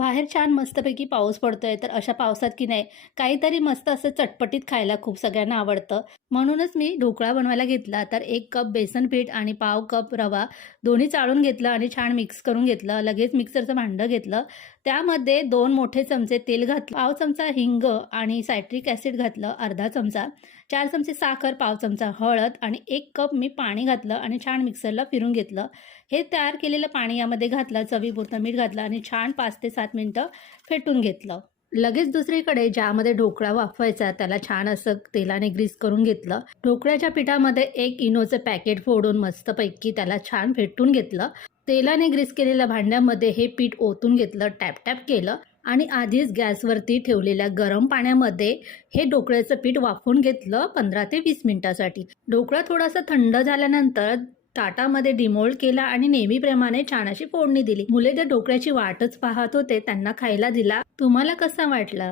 बाहेर छान मस्तपैकी पाऊस पडतोय, तर अशा पावसात की नाही काहीतरी मस्त असं चटपटीत खायला खूप सगळ्यांना आवडतं. म्हणूनच मी ढोकळा बनवायला घेतला. तर 1 कप बेसन पीठ आणि पाव कप रवा दोन्ही चाळून घेतलं आणि छान मिक्स करून घेतलं. लगेच मिक्सरचं भांडं घेतलं. त्यामध्ये 2 मोठे चमचे तेल घातलं, पाव चमचा हिंग आणि सायट्रिक ॲसिड घातलं, अर्धा चमचा, 4 चमचे साखर, पाव चमचा हळद आणि 1 कप मी पाणी घातलं आणि छान मिक्सरला फिरून घेतलं. हे तयार केलेलं पाणी यामध्ये घातलं, चवीपुरतं मीठ घातलं आणि छान 5 ते 7 मिनिटं फेटून घेतलं. लगेच दुसरीकडे ज्यामध्ये ढोकळा वाफवायचा त्याला छान असं तेलाने ग्रीस करून घेतलं. ढोकळ्याच्या पिठामध्ये 1 इनोचं पॅकेट फोडून मस्तपैकी त्याला छान फेटून घेतलं. तेलाने ग्रीस केलेल्या भांड्यामध्ये हे पीठ ओतून घेतलं, टॅप-टॅप केलं आणि आधीच गॅसवरती ठेवलेल्या गरम पाण्यामध्ये हे ढोकळ्याचं पीठ वाफवून घेतलं 15 ते 20 मिनिटासाठी. ढोकळा थोडासा थंड झाल्यानंतर ताटामध्ये डिमोल्ड केला आणि नेहमीप्रमाणे छान अशी फोडणी दिली. मुले त्या ढोकळ्याची वाटच पाहत होते, त्यांना खायला दिला. तुम्हाला कसा वाटला?